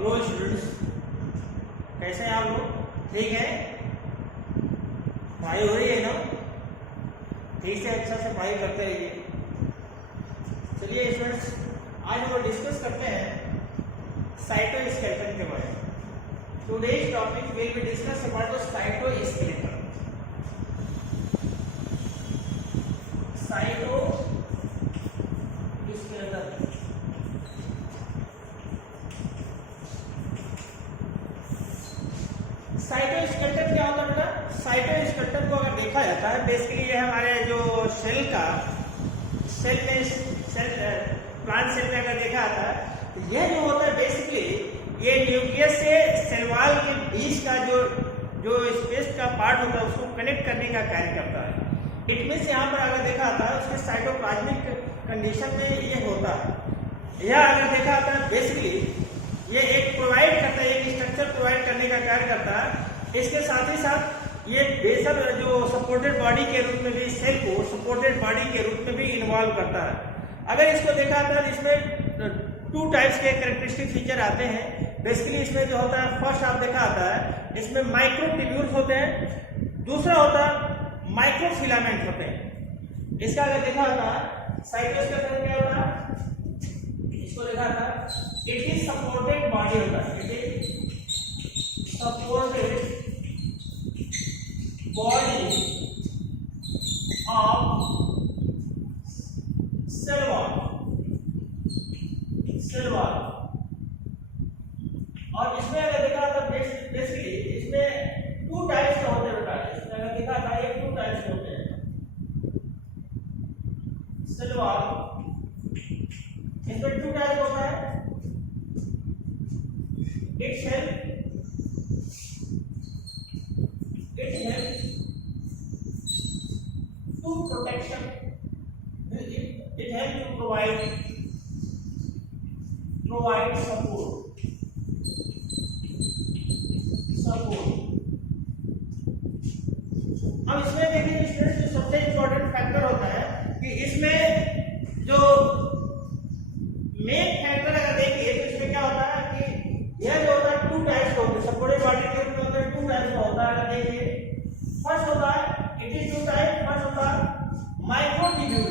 Hello students, कैसे हैं आप लोग? ठीक है, पढ़ाई हो रही है ना? ठीक से अच्छा से पढ़ाई करते रहिए। चलिए स्टूडेंट्स, आज हम लोग डिस्कस करते हैं साइटोस्केलेटन के बारे में। Today's topic will be discuss about the cytoskeleton. Cytoskeleton cytoskeleton क्या होता है बेटा? साइटोस्केलेटन को अगर देखा जाता है, बेसिकली ये हमारे जो सेल प्लांट सेल में अगर देखा जाता है तो यह जो होता है बेसिकली ये न्यूक्लियस से सेल वॉल के बीच का जो स्पेस का पार्ट होता है उसको कनेक्ट करने का कार्य करता है। इट मीन्स यहाँ पर अगर देखा जाता है उसके साइटोप्लाज्मिक कंडीशन में ये होता है। यह अगर देखा जाता है बेसिकली ये एक प्रोवाइड करता है, एक स्ट्रक्चर प्रोवाइड करने का कार्य करता है। इसके साथ ही साथ ये बेसल जो सपोर्टेड बॉडी के रूप में भी सेल को सपोर्टेड बॉडी के रूप में भी इन्वॉल्व करता है। अगर इसको देखा जाता है इसमें टू टाइप्स के कैरेक्टरिस्टिक फीचर आते हैं। बेसिकली इसमें जो होता है फर्स्ट आप देखा आता है इसमें माइक्रोट्यूब्यूल्स होते हैं, दूसरा होता है माइक्रोफिलामेंट होते हैं। इसका अगर देखा होता है साइटोस्केलेटन क्या होता है, इसको देखा था इट इज सपोर्टेड बॉडी होता है। It is supported body of cell wall. और इसमें अगर देखा था बेसिकली इसमें टू टाइप्स का होते हैं बेटा। इसमें अगर देखा था ये टू टाइप्स होते हैं सेल वॉल। इसमें टू टाइप होता है, it help to protection, it helps to provide support। अब इसमें देखिए स्टूडेंट्स जो सबसे इम्पोर्टेंट फैक्टर होता है कि इसमें जो मेन फैक्टर अगर देखिए तो इसमें क्या होता है कि यह जो होता है टू टाइप्स का होता है। सपोर्टेड बॉडी के रूप में होता है, टू टाइप्स का होता है। अगर देखिए फर्स्ट होता है it is two type. First होता है माइक्रोट्यूब्यूल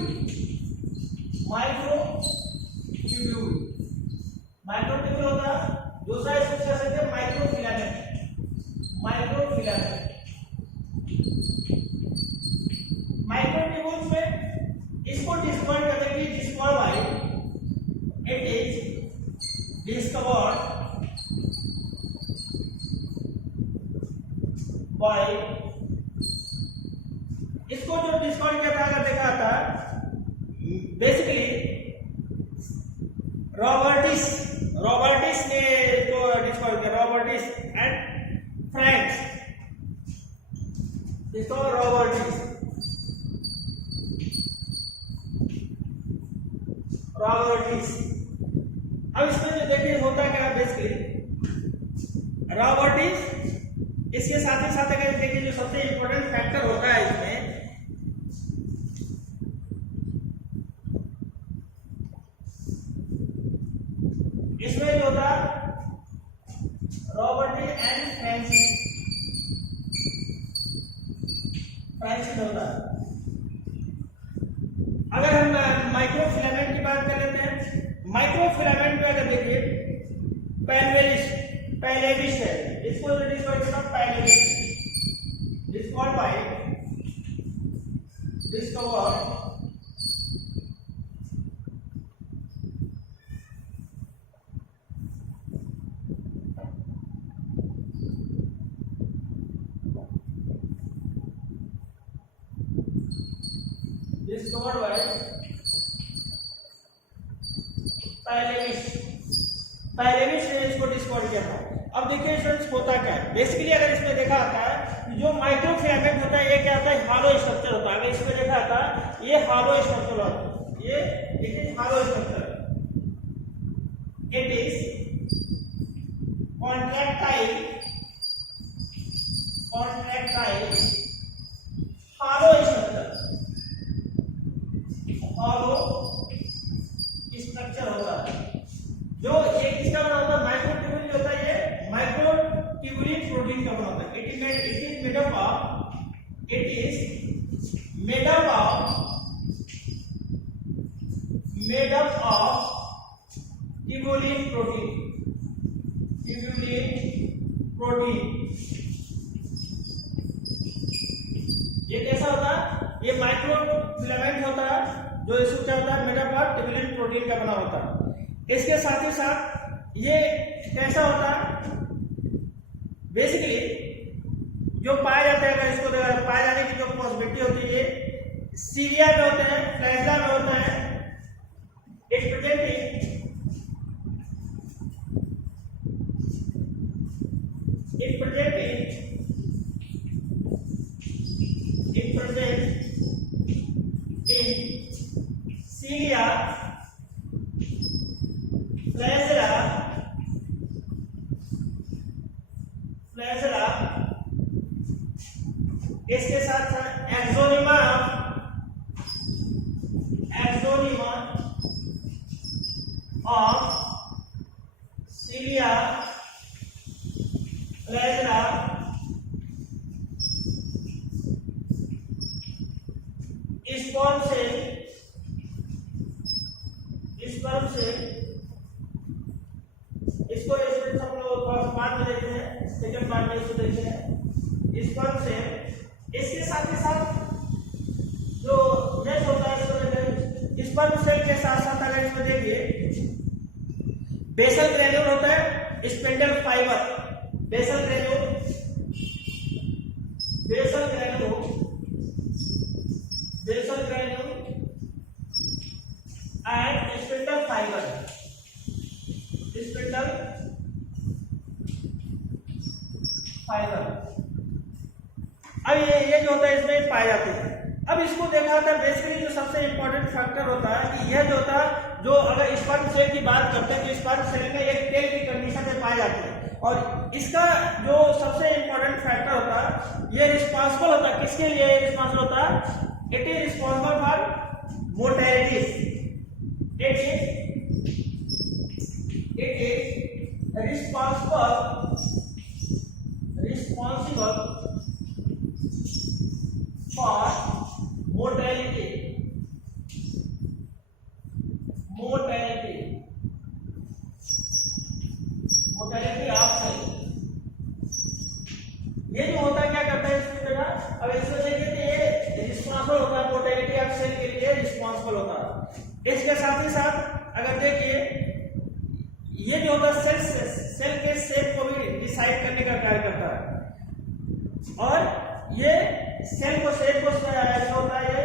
होता है, दूसरा इसको कह सकते हैं माइक्रोफिलामेंट। माइक्रोट्यूब्यूल्स में इसको डिस्कवर करने के लिए discover by it is discovered by, इसको जो डिस्कवर किया था अगर देखा था बेसिकली रॉबर्टिस ने इसको डिस्कवर किया। रॉबर्टिस एंड फ्रैंक्स, इसको रॉबर्टिस अब इसमें जो देखिए होता क्या है बेसिकली रॉबर्टिस, इसके साथ ही साथ अगर देखिए जो सबसे इंपॉर्टेंट फैक्टर होता है इसमें जो होता है रॉबर्टिस एंड फ्रैंसिस होता है। अगर हम माइक्रोफिलामेंट की बात कर लेते हैं, माइक्रोफिलामेंट में अगर देखिए पैलेविस है, इसको जो डिस्कवर किया पैलेविस, डिस्कवर्ड बाय पैलेविस ने इसको डिस्कवर किया था। अब देखिए स्टूडेंट्स होता क्या है बेसिकली अगर इसमें देखा आता है जो माइक्रोफिलामेंट होता है ये क्या होता है, हॉलो स्ट्रक्चर होता है। अगर इसमें देखा आता है ये हॉलो स्ट्रक्चर होता है, ये it is hollow structure, it is contractile hollow structure होता है। जो एक इसका बना होता है माइक्रोट्यूब्यूल जो होता प्रोटीन का बना होता है। It is made up of tubulin protein. ये कैसा होता है? ये माइक्रो फिलामेंट होता है जो इसको क्या होता है, made up of tubulin protein का बना होता है। इसके साथ ही साथ ये कैसा होता है, बेसिकली जो पाया जाता है, अगर इसको पाए जाने की जो पॉसिबिलिटी होती है, ये सीरिया में होते हैं, फ्लैजला में होता है। It present in cilia, flagella, इसके साथ साथ axoneme of cilia, flagella, sperm cell, इसको हम लोग पार्ट में देखते हैं, सेकंड पार्ट में इसको देखते हैं। स्पर्म सेल, इसके साथ ही साथ जो नेक्स्ट होता है इसको देखते हैं। स्पर्म सेल के साथ साथ अगर इसको देखिए, बेसल ग्रेन्यूल होता है, spindle fibre, basal granule and spindle fiber, अब ये जो होता है इसमें पाए जाते हैं। अब इसको देखा जाता है, बेसिकली जो सबसे इंपॉर्टेंट फैक्टर होता है कि यह जो होता है, जो अगर स्पर्म सेल की बात करते हैं तो स्पर्म सेल में एक टेल की कंडीशन में पाए जाते हैं, और इसका जो सबसे इंपॉर्टेंट फैक्टर होता है, ये रिस्पॉन्सिबल होता है, किसके लिए रिस्पॉन्सिबल होता है? It is responsible for motility. It is responsible for mortality। Of cell. ये जो होता है क्या करता है इसकी जगह, अब इसमें देखिए कि ये रिस्पॉन्सिबल होता है, मोटेलिटी ऑफ सेल के लिए रिस्पॉन्सिबल होता है। इसके साथ ही साथ अगर देखिए, ये जो होता है सेल के शेप को भी डिसाइड करने का कार्य करता है, और ये सेल को शेप को जो होता है,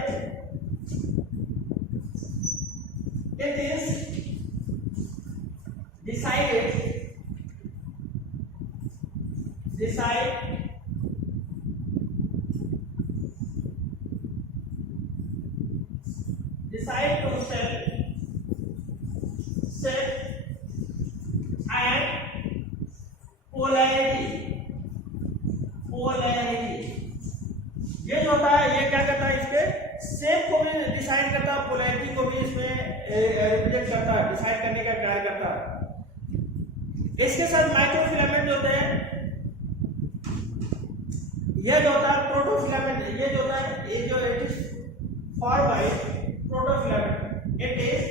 it is decide to shape and polarity। ये जो होता है, ये क्या करता है, इसके शेप को भी डिसाइड करता है, पोलैरिटी को भी इसमें रिप्रेजेंट करता है, डिसाइड करने का कार्य करता है। इसके साथ माइक्रोफिलामेंट जो होते हैं, ये जो होता है प्रोटोफिलामेंट, ये जो होता है, ये जो it is form by protofilament, it is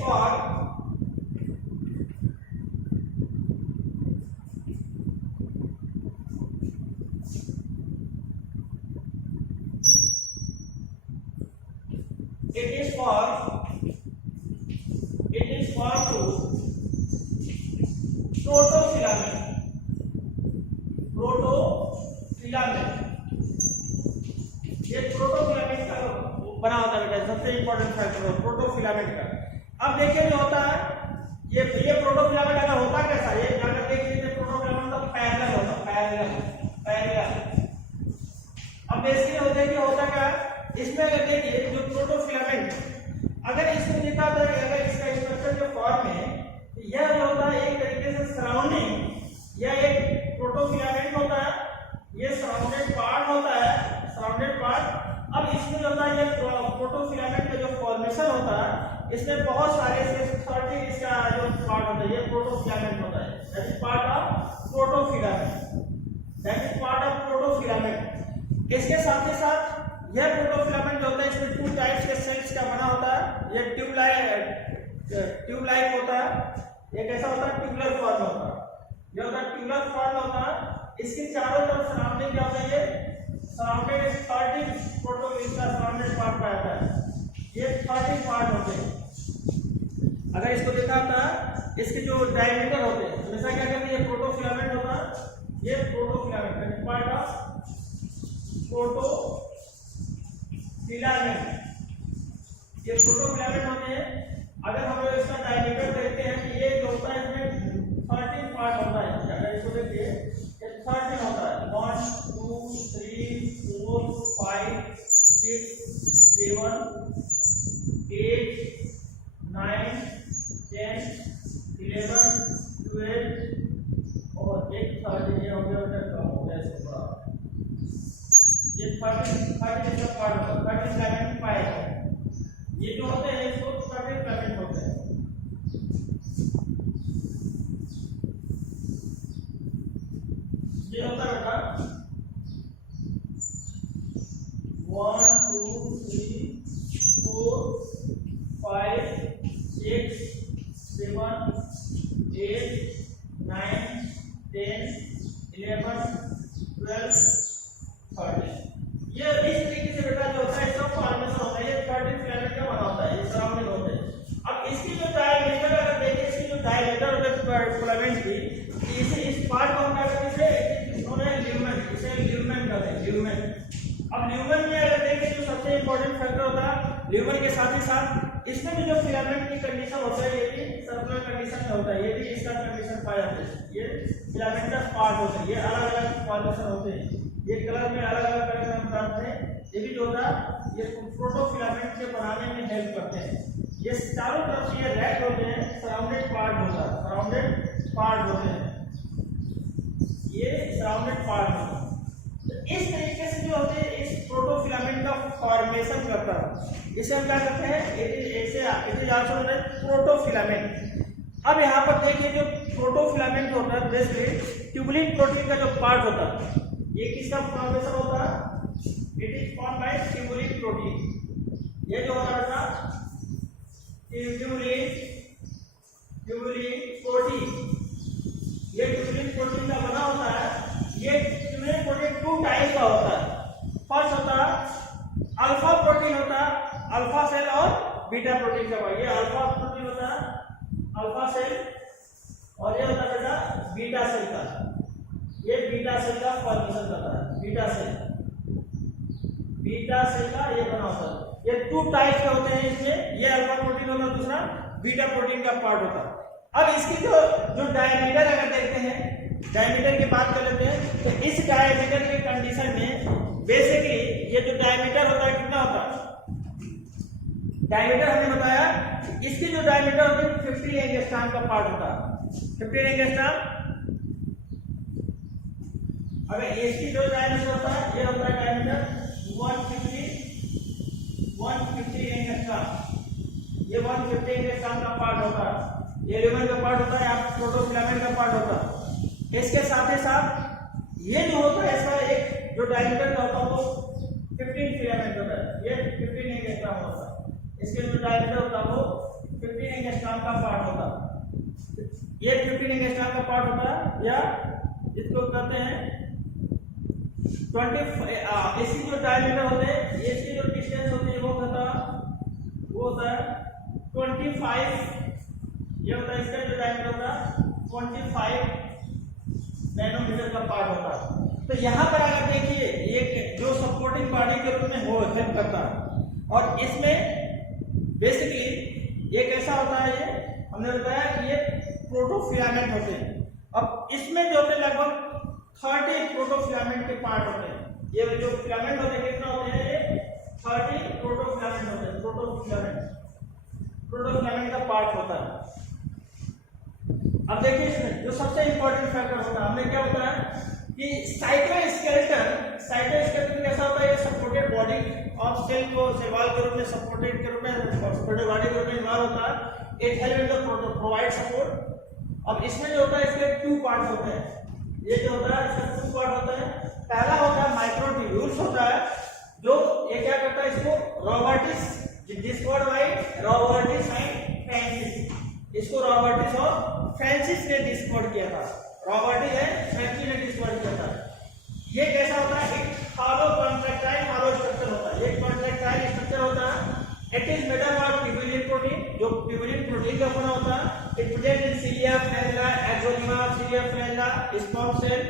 for to protofilament. ये प्रोटोफिलामेंट का बना होता है बेटा, सबसे इंपॉर्टेंट फैक्टर है प्रोटोफिलामेंट का। अब देखिए जो होता है, ये प्रोटोफिलामेंट अगर होता कैसा, ये अगर देखिए प्रोटोफिलामेंट का पैरेलल होता है, पैरेलल। अब बेसिकली होता क्या, इसमें अगर देखिए जो प्रोटोफिलामेंट, अगर इसमें देखा था कि अगर इसका स्ट्रक्चर जो फॉर्म है, यह जो होता है एक तरीके से सराउंडिंग, यह एक प्रोटोफिलामेंट होता है, ये सराउंडेड पार्ट होता है, सराउंडेड पार्ट। अब इसमें जो होता है, ये प्रोटोफिलामेंट का जो फॉर्मेशन होता है, इसमें बहुत सारे इसका जो पार्ट होता है, ये प्रोटोफिलामेंट होता है, that is part of proto protofilament, that is part of protofilament. इसके साथ ही साथ यह प्रोटोफिलामेंट जो होता है इसमें 2 टाइप्स के सेल्स का बना होता है। ये ट्यूब लाइक होता है, एक ऐसा होता है ट्यूबुलर फॉर्म होता है। ये होता है ट्यूबुलर फॉर्म होता है, इसके चारों तरफ सराउंडिंग क्या होता है, ये सराउंडेड 13 प्रोटोफिल का सराउंडेड पार्ट पाया जाता है। ये 13 पार्ट होते हैं। अगर इसको देखा होता है इसके जो डायमीटर होते हैं, हमेशा क्या कहते हैं, ये प्रोटोफिलामेंट होता है, ये प्रोटोफिलामेंट पार्ट ऑफ प्रोटोफिलामेंट, ये प्रोटोफिलामेंट होते हैं। अगर हम लोग इसका डायमीटर देखते हैं कि ये जो होता है इसमें 13 पार्ट होता है। अगर इसको देखिए ये 13 होता है, 1 2 3 4 5 6 7 8 9 10 11 12 और एक 13 ये हो गया, कम हो गया इससे थोड़ा। ये 13 इसका पार्ट होता है, 13 फिलामेंट पाए जाते हैं। ये जो होते हैं इसको 13 फिलामेंट होते हैं। ये होता है 1 2 3 4 5 6 7 8 9 10 11 12 13। ये इस तरीके से बेटा जो होता है इसका फॉर्मेशन होता है। ये 13 फिलामेंट का बना होता है, ये सराउंडिंग होते हैं। अब इसकी जो डायमीटर अगर देखें, इसकी जो डायमीटर होता है फिलामेंट की, इसे इस पार्ट को हम क्या करते हैं, इसे ल्यूमेन, इसे ल्यूमेन कहते हैं, ल्यूमेन। अब ल्यूमेन में अगर देखें जो सबसे इंपॉर्टेंट फैक्टर होता है ल्यूमेन के साथ ही साथ इसमें भी जो फिलामेंट की कंडीशन होता है ये भी सर्कुलर कंडीशन में होता है, ये भी इसका कंडीशन पाया जाता है। ये फिलामेंटस पार्ट होते हैं, ये अलग अलग फॉर्मेशन होते हैं, ये कलर में अलग अलग कलर में हम बताते हैं। ये भी जो होता है ये प्रोटोफिलामेंट के बनाने में हेल्प करते हैं। ये चारों तरफ से ये रैक होते हैं, सराउंडेड पार्ट होता है, सराउंडेड पार्ट होते हैं, ये सराउंडेड पार्ट होता है। तो इस तरीके से जो होते हैं इस प्रोटोफिलामेंट का फॉर्मेशन करता है। इसे हम क्या करते हैं, it is also known as protofilament. अब यहाँ पर देखिए जो प्रोटोफिलामेंट होता है बेसिकली ट्यूबुलिन प्रोटीन का जो पार्ट होता है, ये किसका फॉर्मेशन होता है, it is form bye tubulin protein. ये जो होता है ट्यूबुलिन प्रोटीन, ये ट्यूबुलिन प्रोटीन का बना होता है। ये ट्यूबुलिन प्रोटीन 2 टाइप का होता है। फर्स्ट होता है अल्फा प्रोटीन होता है, अल्फा सेल और बीटा प्रोटीन का। ये अल्फा प्रोटीन होता है, अल्फा सेल, और ये होता है बेटा बीटा सेल का। ये बीटा सेल का फॉर्मेशन करता है, बीटा सेल का ये बना होता है। ये 2 टाइप के होते हैं इसमें, ये अल्फा प्रोटीन होता है, दूसरा बीटा प्रोटीन का पार्ट होता है। अब इसकी जो डायमीटर अगर देखते हैं, डायमीटर की बात कर लेते हैं, तो इस डायमीटर के कंडीशन में बेसिकली ये जो डायमीटर होता है कितना होता है, डायमीटर हमने बताया इसकी जो डायमीटर होती है 50 एंगस्ट्रॉम का पार्ट होता है, 50 एंगस्ट्रॉम। अगर इसकी जो डायमीटर होता है ये होता है डायमीटर 150 एंगस्ट्रॉम। ये 150 एंगस्ट्रॉम का पार्ट होता है, ये ल्यूमेन का पार्ट होता है, आप प्रोटोफिलामेंट का पार्ट होता है। इसके साथ ही साथ ये जो होता है इसका एक जो डायमीटर का होता है वो 15 फिलामेंट होता है, ये 15 एंगस्ट्रॉम होता है। इसके जो डायमीटर होता है वो 15 एंगस्ट्रॉम का पार्ट होता है। ये 15 एंगस्ट्रॉम का पार्ट होता है, या इसको कहते हैं 20। इसकी जो डायमीटर होते हैं, इसकी जो डिस्टेंस होती है वो होता है 25। ये होता है इसका जो डायमीटर होता है 25 नैनोमीटर का पार्ट होता है। तो यहाँ पर अगर देखिए एक जो सपोर्टिंग बॉडी के रूप में वो हेल्प करता है, और इसमें बेसिकली एक ऐसा होता है, ये हमने बताया कि ये प्रोटोफिलामेंट होते हैं। अब इसमें जो होते हैं लगभग 30 प्रोटोफिलामेंट के पार्ट होते हैं। ये जो फिलामेंट होते हैं कितना होते हैं, ये 30 प्रोटोफिलामेंट होते हैं। प्रोटोफिलामेंट का पार्ट होता है। अब देखिए इसमें जो सबसे इंपॉर्टेंट फैक्टर होता है, हमने क्या बताया कि साइटोस्केलेटन कैसा होता है, सपोर्टेड बॉडी ऑफ सेल को सेल वॉल के रूप में सपोर्टेड के रूप में सपोर्टेड बॉडी के रूप में इन्वॉल्व होता है। It help in the provide support. अब इसमें जो होता है इसके 2 पार्ट्स होते हैं, ये जो होता है इसका टू पार्ट होता है। पहला होता है माइक्रोट्यूब्यूल्स होता है, जो ये क्या करता है, इसको रॉबर्टिस डिस्कवर्ड बाय रॉबर्टिस एंड फ्रांसिस, इसको रॉबर्टिस और फ्रांसिस ने डिस्कवर्ड किया था, रॉबर्टिस एंड फ्रांसिस ने डिस्कवर्ड किया था। ये कैसा होता है, एक हॉलो कॉन्ट्रैक्टाइल हॉलो स्ट्रक्चर होता है, ये कॉन्ट्रैक्टाइल स्ट्रक्चर होता है। It is made up of tubulin protein, जो ट्यूबुलिन प्रोटीन का बना होता है। It present in cilia, flagella, axoneme, cilia, flagella, sperm cell,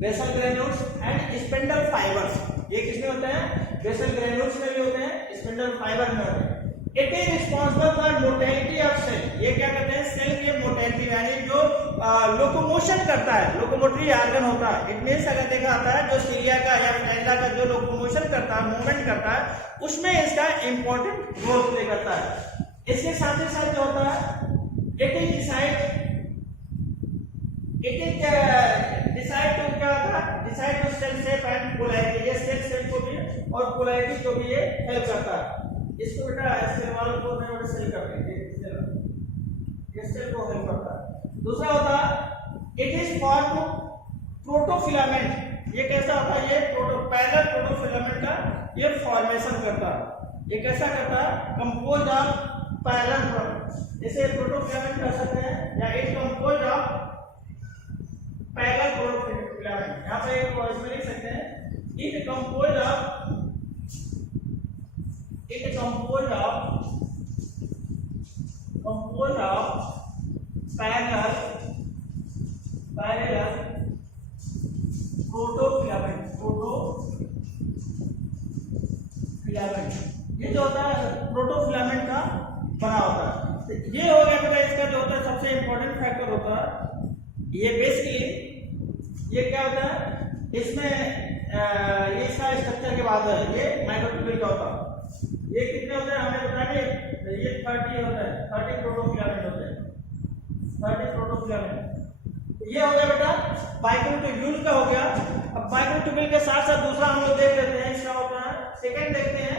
basal granules and spindle fibres. ये किसमें होते हैं, बेसल ग्रेन्यूल्स में भी होते हैं, स्पिंडल फाइबर में होते हैं। It is responsible for motility of cell, ये क्या करते हैं, सेल के मोटिलिटी यानी जो लोकोमोशन करता है, लोकोमोटरी ऑर्गन होता है। इट मींस अगर देखा आता है जो सीलिया का या फ्लैजिला का जो लोकोमोशन करता है, मूवमेंट करता है, उसमें इसका इंपॉर्टेंट रोल प्ले करता है। इसके साथ ही साथ जो होता है, इट इज डिसाइड टू क्या होता है, decide to cell shape and polarity, ये सेल शेप को भी और पोलैरिटी को भी ये हेल्प करता है। इसको बेटा सेल वालों को बड़े सेल करते हैं, ये सेल को हेल्प करता है। दूसरा होता है इट इज फॉर्म प्रोटोफिलामेंट, ये कैसा होता है, ये पैरेलल प्रोटोफिलामेंट का ये फॉर्मेशन करता है। ये कैसा करता है, कंपोज ऑफ पैरेलल, इसे प्रोटोफिलामेंट कह सकते हैं या it compose of parallel protofilament. यहाँ पे एक वर्ड में लिख सकते हैं, it compose of parallel protofilament. ये जो होता है प्रोटोफिलामेंट का बना होता है। तो ये हो गया बेटा इसका जो होता है सबसे इंपॉर्टेंट फैक्टर होता है। ये बेसिकली ये क्या होता है, इसमें ये इसका स्ट्रक्चर के बाद है, ये माइक्रोट्यूब्यूल का होता है। ये कितने होते हैं हमें बताएंगे, ये 30 होता है, 30 प्रोटोफिलामेंट होते हैं, 30 प्रोटोफिलामेंट। ये हो गया बेटा माइक्रोट्यूब्यूल का हो गया। अब माइक्रोट्यूब्यूल के साथ साथ दूसरा हम लोग देख लेते हैं, इसका होता है सेकंड देखते हैं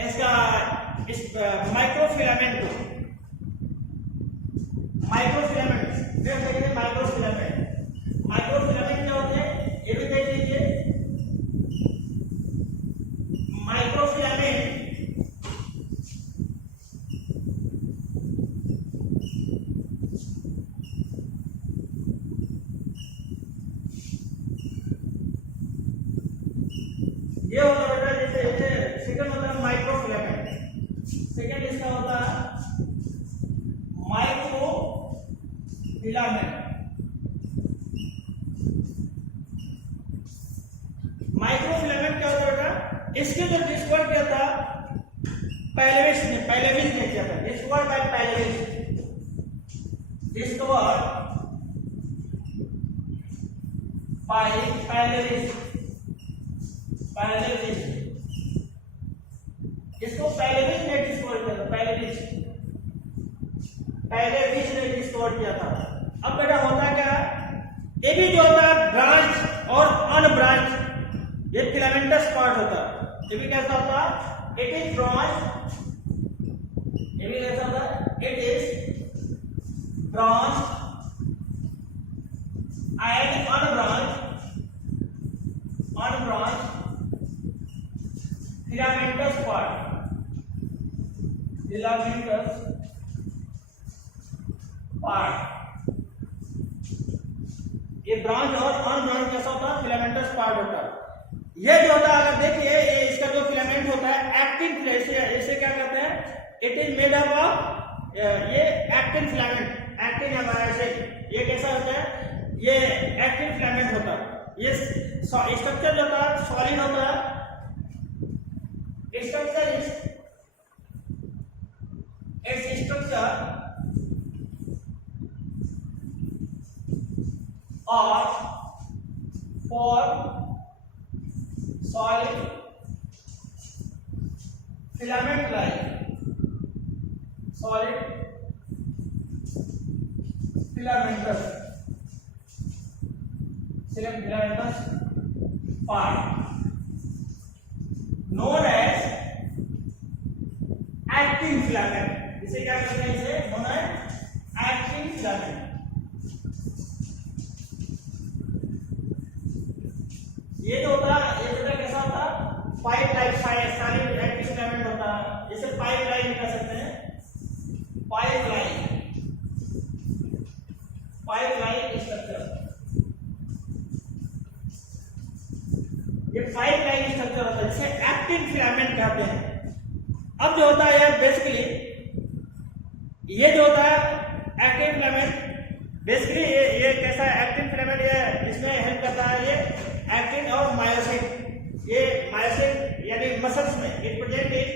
इसका इस माइक्रोफिलामेंट को, माइक्रोफिलामेंट क्या होते हैं ये भी देख लीजिए। माइक्रोफिलामेंट ये होता है बेटा, जैसे सेकंड होता है माइक्रोफिलामेंट, सेकंड इसका होता है माइक्रोफिलामेंट। माइक्रोफिलामेंट क्या होता है बेटा, इसके जो डिस्कवर्ड किया था पैलेविस ने किया था, डिस्कवर्ड बाय पैलेविस, डिस्कवर्ड बाय पैलेविस, इसको पैलेविस ने डिस्कवर किया था, पैलेविस ने डिस्कवर किया था। अब बेटा होता क्या, ये भी जो होता है ब्रांच और अनब्रांच, ये फिलामेंटस पार्ट होता है। ये भी कैसा होता है, इट इज ब्रांच, ये भी कैसा होता है, it is branch and unbranch filamentous part, ये ब्रांच और अनब्रांच कैसा होता है, फिलामेंटस पार्ट होता है। ये जो होता है अगर देखिए, ये इसका जो फिलामेंट होता है एक्टिन, इसे क्या कहते हैं, it is made up of, ये एक्टिन फिलामेंट, एक्टिन या मायोसिन, ये कैसा होता है, ये एक्टिन फिलामेंट होता है। ये स्ट्रक्चर जो होता है सॉलिड होता है, स्ट्रक्चर और for solid filament like solid filamentous part known as actin filament। इसे क्या कहते हैं, इसे known as actin filament। ये जो होता है ये बेटा कैसा होता है, पाइप लाइन सारी एक्टिव फिलामेंट होता है, जैसे पाइप लाइन कह सकते हैं, पाइप लाइन स्ट्रक्चर, ये पाइप लाइन स्ट्रक्चर होता है जिसे एक्टिन फिलामेंट कहते हैं। अब जो होता है बेसिकली ये जो होता है एक्टिन फिलामेंट, बेसिकली ये कैसा एक्टिन फिलामेंट, ये इसमें हेल्प करता है ये एक्टिन और मायोसिन। ये मायोसिन यानी मसल्स में it present in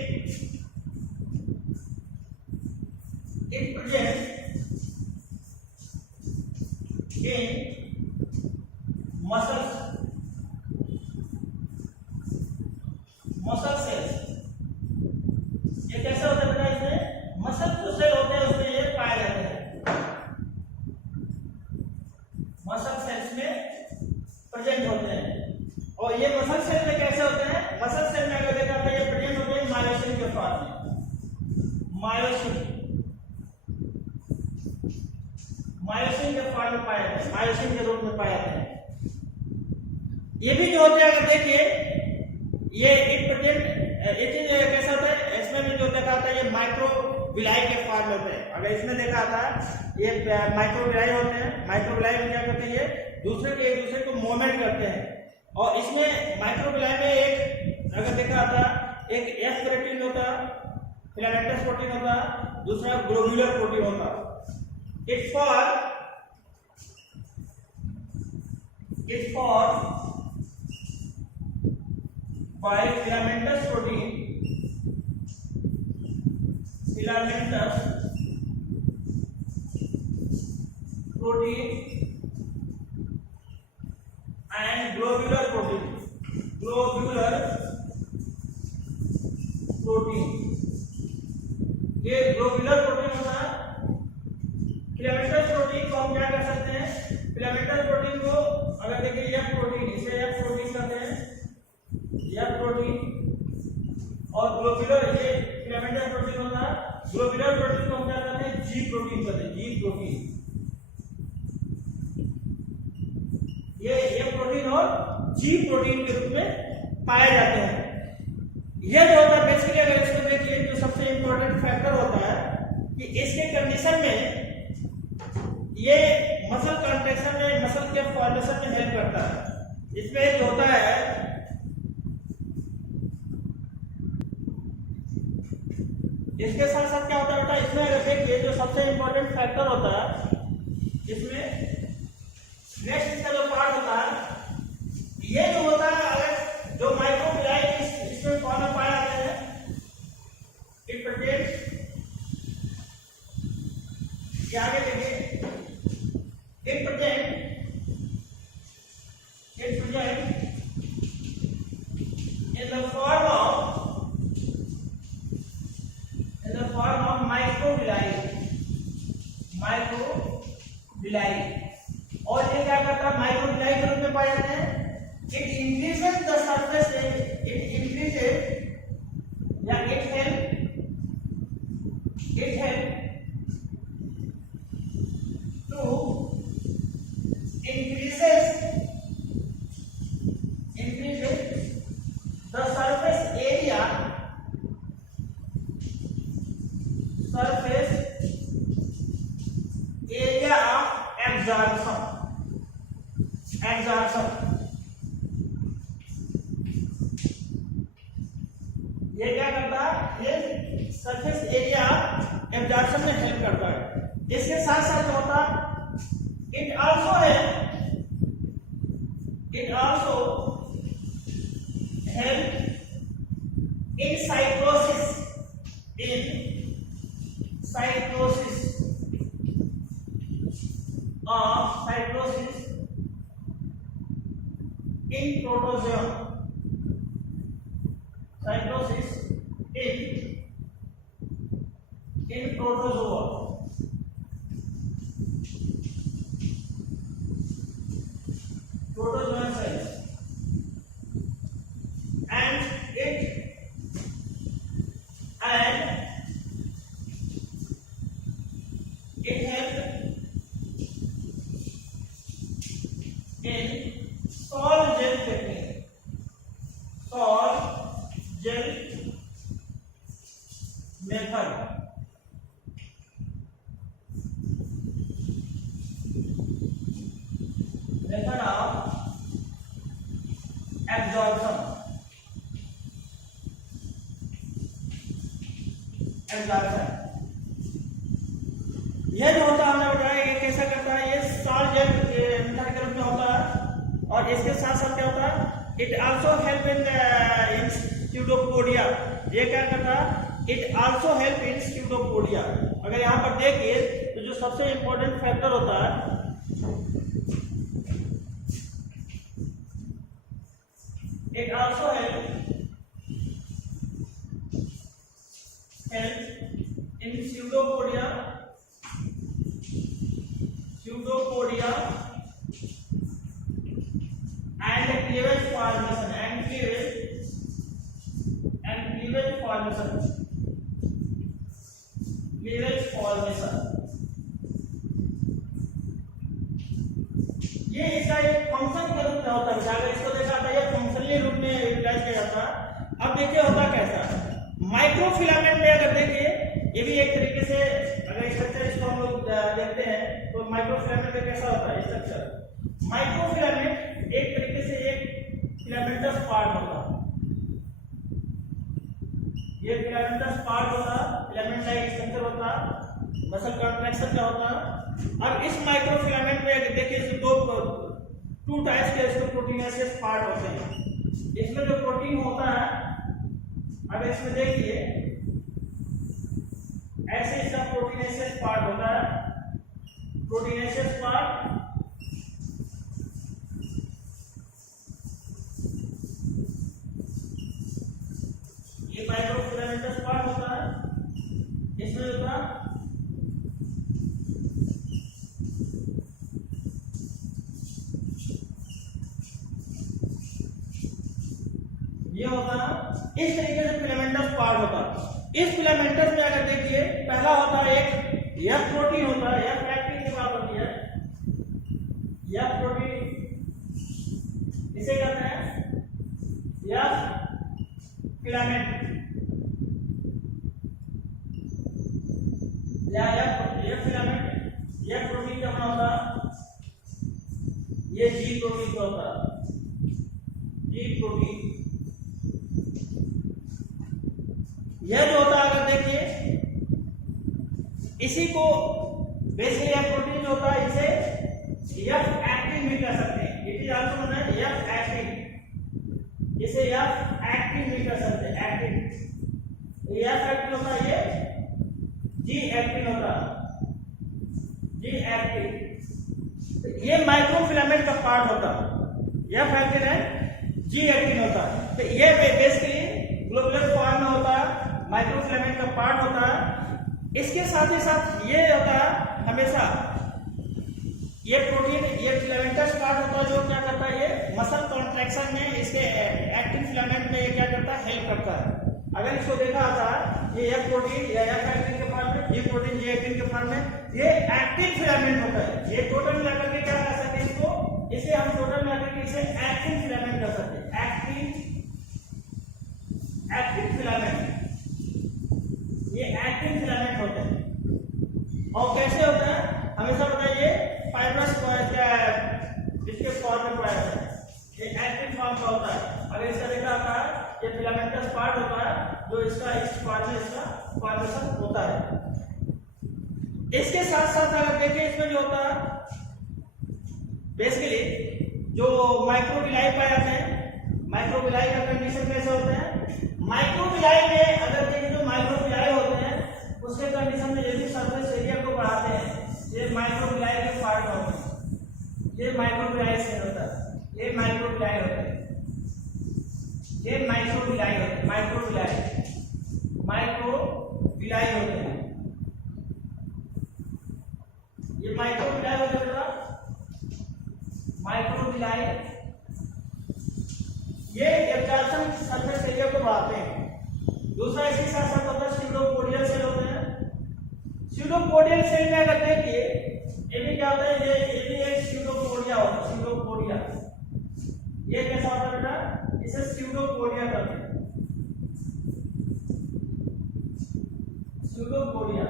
muscle cells. ये कैसे होता है बेटा, इसमें मसल जो सेल होते हैं उसमें ये पाए जाते हैं, मसल सेल्स में प्रेजेंट होते हैं। और ये मसल सेल में कैसे होते हैं, मसल सेल में अगर देखा तो ये प्रेजेंट होते हैं मायोसिन के फॉर्म में, मायोसिन के फॉर्म में पाए जाते हैं, मायोसिन के रूप में पाए जाते हैं। ये भी जो होते हैं अगर देखिए ये कैसा होता है, इसमें भी जो देखा था ये माइक्रोविलाई के फॉर्म में होते हैं। अगर इसमें देखा था ये माइक्रोविलाई होते हैं, माइक्रोविलाई में क्या करते हैं, ये एक दूसरे को मूवमेंट करते हैं। और इसमें माइक्रोविलाई में एक अगर देखा था एक एफ प्रोटीन होता, फिलामेंटस प्रोटीन होता, दूसरा ग्लोब्यूलर प्रोटीन होता। It for by filamentous protein and globular protein ये ग्लोब्यूलर प्रोटीन होता है। फिलामेंटस प्रोटीन को हम क्या कर सकते हैं, फिलामेंटस प्रोटीन को अगर देखिए एफ प्रोटीन, इसे एफ प्रोटीन कहते हैं, यह प्रोटीन, और ग्लोब्यूलर ये फिलामेंटस प्रोटीन होता है, ग्लोब्यूलर प्रोटीन को हम क्या कहते हैं, जी प्रोटीन कहते हैं, जी प्रोटीन। ये प्रोटीन और जी प्रोटीन के रूप में पाए जाते हैं। यह जो होता है बेसिकली अगर इसको देखिए जो सबसे इंपॉर्टेंट फैक्टर होता है कि इसके कंडीशन में ये मसल कॉन्ट्रैक्शन में, मसल के फॉर्मेशन में हेल्प करता है। इसमें जो होता है इसके साथ साथ क्या होता है बेटा, इसमें अगर देखिए जो सबसे इंपॉर्टेंट फैक्टर होता है इसमें नेक्स्ट इसका जो पार्ट होता है, ये जो होता है अगर जो माइक्रोविलाई इसमें फॉर्म में पाए जाते हैं, इट प्रोटेक्ट, ये आगे देखिए, it protect in the form of microvilli। और ये क्या करता है, माइक्रोविलाई के रूप में पाए जाते हैं। It increases the surface, it increases या it help to increases the surface area of absorption। ये क्या करता है, ये सरफेस एरिया एब्जॉर्प्शन में हेल्प करता है। इसके साथ साथ जो होता है it also help in cytosis in protozoa, in protozoa, protozoan cells, and it helps in solid gel technique, method of absorption. यह जो होता है हमने बताया ये कैसा करता है, ये सॉल्ट जेल मेथड के रूप में होता है। और इसके साथ साथ क्या होता है, it also help in pseudopodia. ये क्या करता है, it also help in pseudopodia. अगर यहाँ पर देखिए तो जो सबसे इंपॉर्टेंट फैक्टर होता है, it also help in pseudopodia and cleavage formation ये इसका एक फंक्शन के रूप में होता है। अगर इसको देखा था ये फंक्शनली रूप में यूटिलाइज किया जाता है। अब देखिए होता कैसा, माइक्रोफिलामेंट में अगर देखिए ये भी एक तरीके से अगर स्ट्रक्चर इसको हम लोग देखते हैं तो माइक्रोफिलामेंट में कैसा होता है स्ट्रक्चर। माइक्रोफिलामेंट एक तरीके से एक फिलामेंटस पार्ट होता है, ये फिलामेंटस पार्ट होता है, फिलामेंट लाइक स्ट्रक्चर होता है, मसल कॉन्ट्रैक्शन क्या होता है। अब इस माइक्रोफिलामेंट में देखिए टू टाइप्स के इसके प्रोटीनेशियस पार्ट होते हैं। इसमें जो प्रोटीन होता है, अगर इसमें देखिए ऐसे इसका प्रोटीनेशियस पार्ट होता है, प्रोटीनेशियस पार्ट। ये माइक्रोफिलामेंटस पार्ट होता है, इसमें होता है ये होता है इस तरीके से फिलामेंटस पार्ट होता है। इस फिलामेंटस में अगर देखिए पहला होता है एक एफ प्रोटीन होता है, एफ एक्टिन की बात होती है, एफ प्रोटीन इसे कहते हैं एफ फिलामेंट या एफ फिलामेंट। एफ प्रोटीन का बना होता है, ये जी प्रोटीन का होता है, जी प्रोटीन। यह जो होता है अगर देखिए इसी को बेसिकली एफ प्रोटीन जो होता है इसे एफ एक्टिन भी कह सकते हैं। It is also known as F actin, इसे एफ एक्टिन भी कह सकते हैं, एक्टिन। एफ एक्टिन होता है, ये जी एक्टिन होता है, जी एक्टिन। ये माइक्रोफिलामेंट का पार्ट होता है, एफ एक्टिन है, जी एक्टिन होता है। तो ये बेसिकली ग्लोबुलर फॉर्म में होता है, माइक्रोफिलामेंट का पार्ट होता है। इसके साथ ही साथ ये होता है हमेशा ये प्रोटीन, ये फिलामेंटस पार्ट होता है जो क्या करता है, ये मसल कॉन्ट्रैक्शन में इसके एक्टिन फिलामेंट में ये क्या करता है, हेल्प करता है। अगर इसको देखा जाता है ये एफ प्रोटीन या एफ एक्टिन के फॉर्म में, ये प्रोटीन जी एक्टिन के फॉर्म में, ये एक्टिन फिलामेंट होता है। ये टोटल मिलाकर के क्या कर सकते हैं इसको, इसे हम टोटल मिलाकर के इसे एक्टिन फिलामेंट कर सकते हैं, एक्टिन फिलामेंट। ये एक्टिन फिलामेंट होते हैं। और कैसे होता है हमेशा बताइए, फाइब्रस क्या इसके फॉर्म में पाया जाता है, ये एक्टिन फॉर्म का होता है। अगर इसका देखा जाता है ये फिलामेंटस पार्ट होता है जो इसका इस पार्ट में इसका फॉर्मेशन होता है। इसके साथ साथ अगर देखिए इसमें जो होता है बेसिकली जो माइक्रोविलाई पाए जाते हैं, माइक्रोविलाई का कंडीशन कैसे होते हैं, माइक्रोविलाई में अगर देखिए जो माइक्रोविलाई होते हैं उसके कंडीशन में ये भी सरफेस एरिया को बढ़ाते हैं। ये माइक्रोविलाई के पार्ट होते हैं, ये माइक्रोविलाई से होता है, ये माइक्रोविलाई होता है, ये माइक्रोविलाई होते हैं, माइक्रोविलाई होते हैं, ये माइक्रोविलाई होते हैं, माइक्रोविलाई ये एब्जॉर्प्शन सरफेस एरिया को बढ़ाते हैं। दूसरा इसके साथ साथ होता है स्यूडोपोडियल सेल होते हैं। स्यूडोपोडियल सेल में अगर देखिए ये भी क्या होता है, ये भी एक स्यूडोपोडिया होता है, स्यूडोपोडिया। ये कैसा होता है बेटा, इसे स्यूडोपोडिया कहते हैं। स्यूडोपोडिया,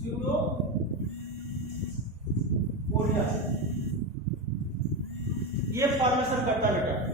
स्यूडोपोडिया ये फॉर्मेशन करता है बेटा।